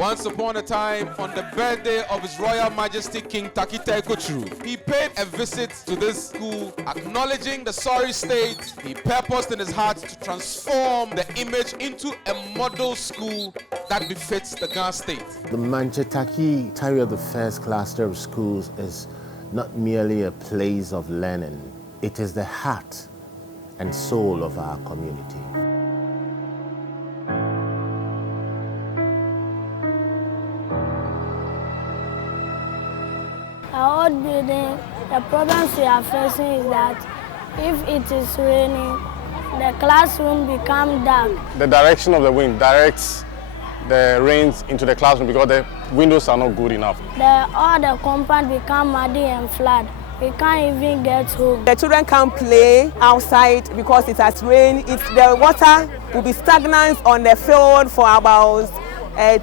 Once upon a time, on the birthday of His Royal Majesty King Tackie Tsuru, he paid a visit to this school, acknowledging the sorry state. He purposed in his heart to transform the image into a model school that befits the Ghana state. The Mantse Tawiah, the first cluster of schools, is not merely a place of learning. It is the heart and soul of our community. Our old building, the problems we are facing is that if it is raining, the classroom becomes dark. The direction of the wind directs the rains into the classroom because the windows are not good enough. All the compound become muddy and flood. We can't even get home. The children can't play outside because it has rained. The water will be stagnant on the field for about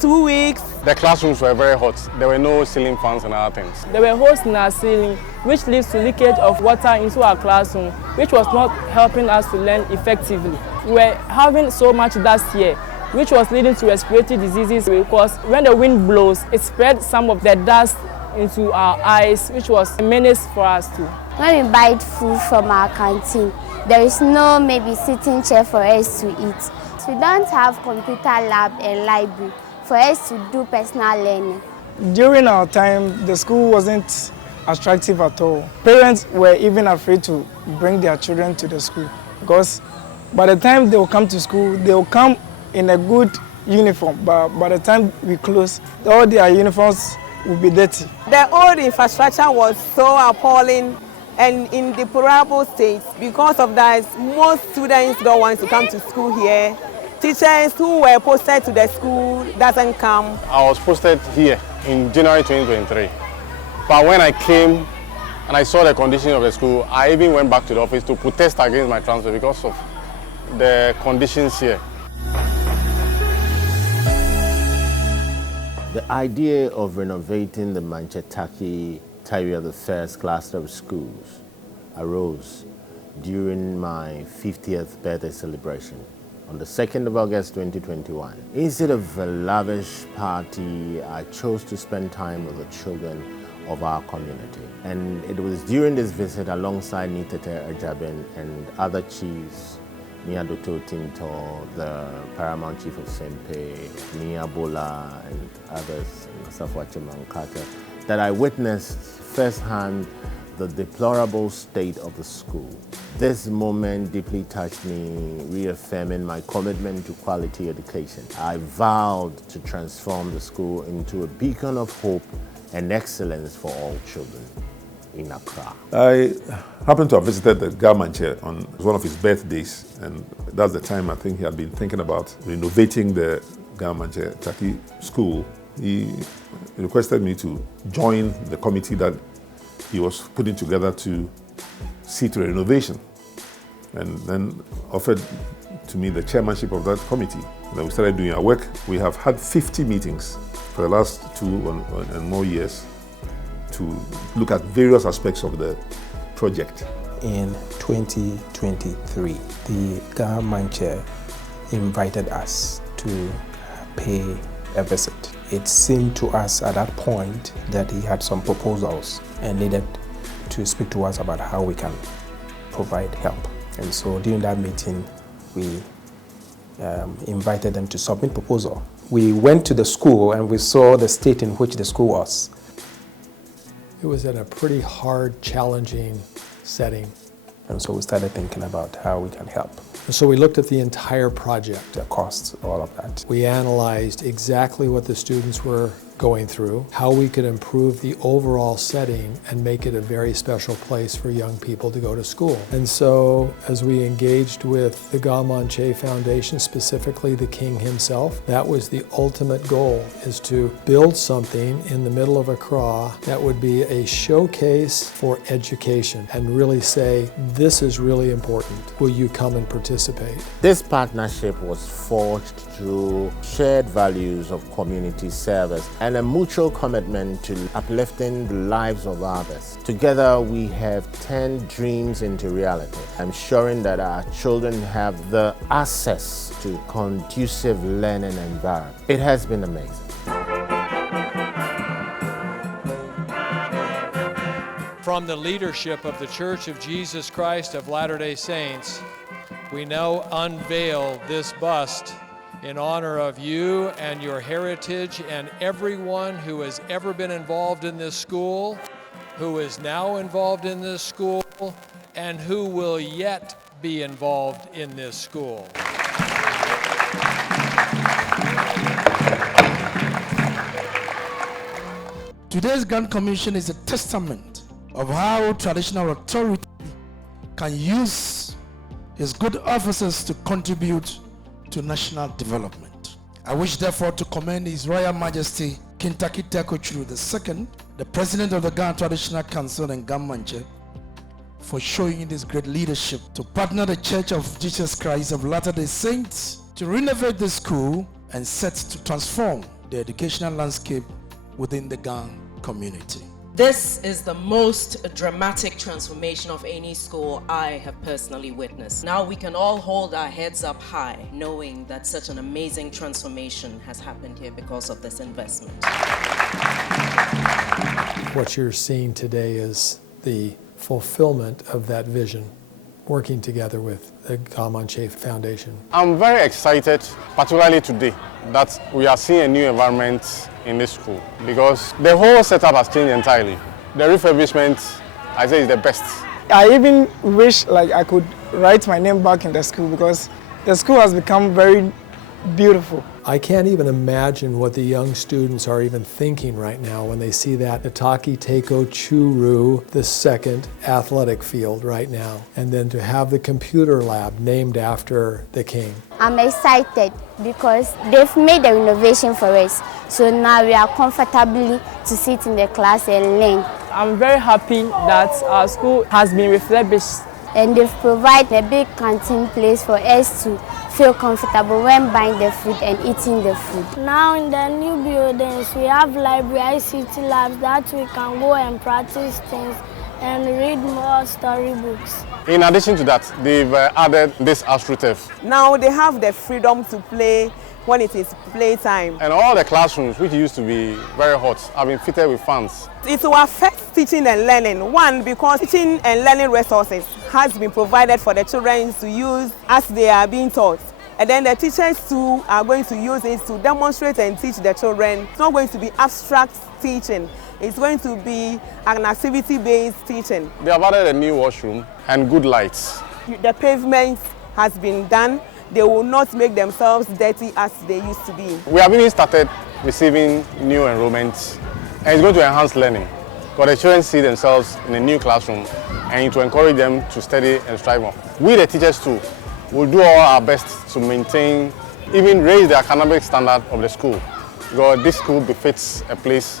2 weeks. The classrooms were very hot. There were no ceiling fans and other things. There were holes in our ceiling, which leads to leakage of water into our classroom, which was not helping us to learn effectively. We were having so much dust here, which was leading to respiratory diseases because when the wind blows, it spread some of the dust into our eyes, which was a menace for us too. When we buy food from our canteen, there is no maybe sitting chair for us to eat. We don't have computer lab and library for us to do personal learning. During our time, the school wasn't attractive at all. Parents were even afraid to bring their children to the school because by the time they will come to school, they will come in a good uniform, but by the time we close, all their uniforms will be dirty. The old infrastructure was so appalling and in deplorable state. Because of that, most students don't want to come to school here. Teachers who were posted to the school doesn't come. I was posted here in January 2023. But when I came and I saw the condition of the school, I even went back to the office to protest against my transfer because of the conditions here. The idea of renovating the Mantse Tawiah, the first cluster of schools, arose during my 50th birthday celebration on the 2nd of August 2021. Instead of a lavish party, I chose to spend time with the children of our community. And it was during this visit, alongside Nitete Ajabin and other chiefs, Nia Doto Tinto, the Paramount Chief of Sempe, Nia Bola, and others, Safwache Mankata, that I witnessed firsthand the deplorable state of the school. This moment deeply touched me, reaffirming my commitment to quality education. I vowed to transform the school into a beacon of hope and excellence for all children in Accra. I happened to have visited the Mantse on one of his birthdays, and that's the time I think he had been thinking about renovating the Mantse Tawiah school. He requested me to join the committee that he was putting together to see to the renovation, and then offered to me the chairmanship of that committee. And then we started doing our work. We have had 50 meetings for the last 2 and more years to look at various aspects of the project. In 2023, the Mantse invited us to pay a visit. It seemed to us at that point that he had some proposals and needed to speak to us about how we can provide help. And so during that meeting, we invited them to submit proposal. We went to the school and we saw the state in which the school was. It was in a pretty hard, challenging setting. And so we started thinking about how we can help. And so we looked at the entire project. The costs, all of that. We analyzed exactly what the students were going through, how we could improve the overall setting and make it a very special place for young people to go to school. And so as we engaged with the Mantse Foundation, specifically the King himself, that was the ultimate goal, is to build something in the middle of Accra that would be a showcase for education and really say, this is really important. Will you come and participate? This partnership was forged through shared values of community service and a mutual commitment to uplifting the lives of others. Together, we have turned dreams into reality, ensuring that our children have the access to conducive learning environment. It has been amazing. from the leadership of the Church of Jesus Christ of Latter-day Saints, we now unveil this bust in honor of you and your heritage and everyone who has ever been involved in this school, who is now involved in this school, and who will yet be involved in this school. Today's Grand Commission is a testament of how traditional authority can use his good offices to contribute to national development. I wish therefore to commend His Royal Majesty King Teiko Tsuru II, the President of the Ghana Traditional Council and Mantse, for showing this great leadership to partner the Church of Jesus Christ of Latter-day Saints to renovate the school and set to transform the educational landscape within the Ghana community. This is the most dramatic transformation of any school I have personally witnessed. Now we can all hold our heads up high, knowing that such an amazing transformation has happened here because of this investment. What you're seeing today is the fulfillment of that vision, working together with the Mantse Foundation. I'm very excited, particularly today, that we are seeing a new environment in this school because the whole setup has changed entirely. The refurbishment, I say, is the best. I even wish I could write my name back in the school because the school has become very beautiful. I can't even imagine what the young students are even thinking right now when they see that Tackie Teiko Tsuru II athletic field right now, and then to have the computer lab named after the king. I'm excited because they've made a renovation for us, so now we are comfortably to sit in the class and learn. I'm very happy that our school has been refurbished. And they've provided a big canteen place for us to feel comfortable when buying the food and eating the food. Now in the new buildings, we have library, ICT labs that we can go and practice things and read more storybooks. In addition to that, they've added this AstroTurf. Now they have the freedom to play when it is playtime. And all the classrooms, which used to be very hot, have been fitted with fans. It will affect teaching and learning. One, because teaching and learning resources has been provided for the children to use as they are being taught. And then the teachers too are going to use it to demonstrate and teach the children. It's not going to be abstract teaching. It's going to be an activity-based teaching. They have added a new washroom and good lights. The pavement has been done. They will not make themselves dirty as they used to be. We have even started receiving new enrollments, and it's going to enhance learning. Because the children see themselves in a new classroom, and it will encourage them to study and strive more. We, the teachers too, will do all our best to maintain, even raise the academic standard of the school. Because this school befits a place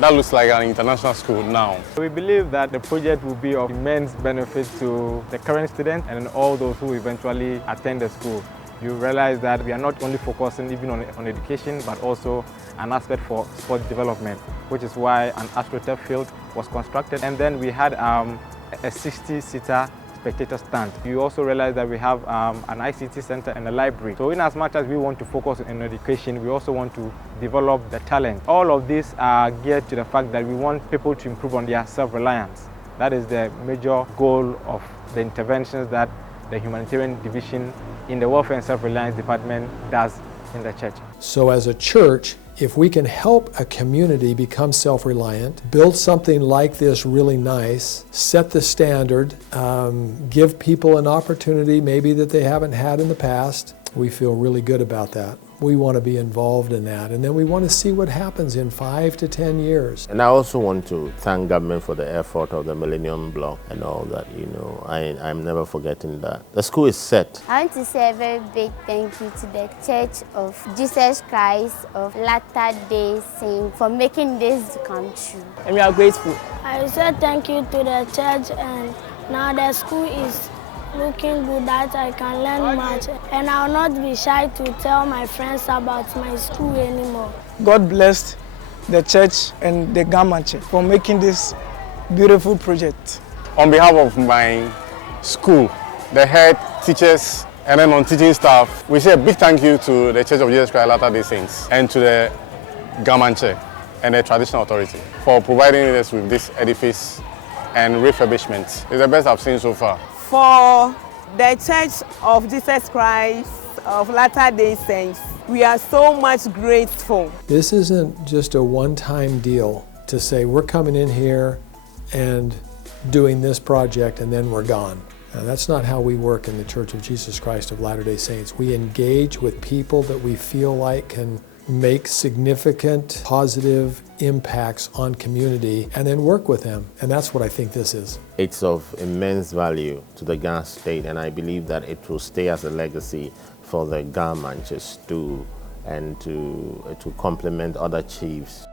that looks like an international school now. We believe that the project will be of immense benefit to the current students and all those who eventually attend the school. You realize that we are not only focusing even on education, but also an aspect for sports development, which is why an AstroTurf field was constructed. And then we had a 60-seater spectator stand. You also realize that we have an ICT center and a library. So in as much as we want to focus on education, we also want to develop the talent. All of these are geared to the fact that we want people to improve on their self-reliance. That is the major goal of the interventions that the humanitarian division in the welfare and self-reliance department does in the church. So as a church, if we can help a community become self-reliant, build something like this really nice, set the standard, give people an opportunity maybe that they haven't had in the past, we feel really good about that. We want to be involved in that, and then we want to see what happens in 5 to 10 years. And I also want to thank government for the effort of the Millennium Block and all that, I'm never forgetting that. The school is set. I want to say a very big thank you to the Church of Jesus Christ of Latter-day Saints for making this come true. And we are grateful. I said thank you to the church, and now the school is looking good that I can learn much, and I will not be shy to tell my friends about my school anymore. God bless the church and the Mantse for making this beautiful project. On behalf of my school, the head, teachers, and then non-teaching staff, we say a big thank you to the Church of Jesus Christ Latter-day Saints and to the Mantse and the Traditional Authority for providing us with this edifice and refurbishment. It's the best I've seen so far. For the Church of Jesus Christ of Latter-day Saints, we are so much grateful. This isn't just a one-time deal to say we're coming in here and doing this project and then we're gone. Now, that's not how we work in the Church of Jesus Christ of Latter-day Saints. We engage with people that we feel like can make significant positive impacts on community and then work with them. And that's what I think this is. It's of immense value to the Ga state, and I believe that it will stay as a legacy for the Ga Mantses too, and to complement other chiefs.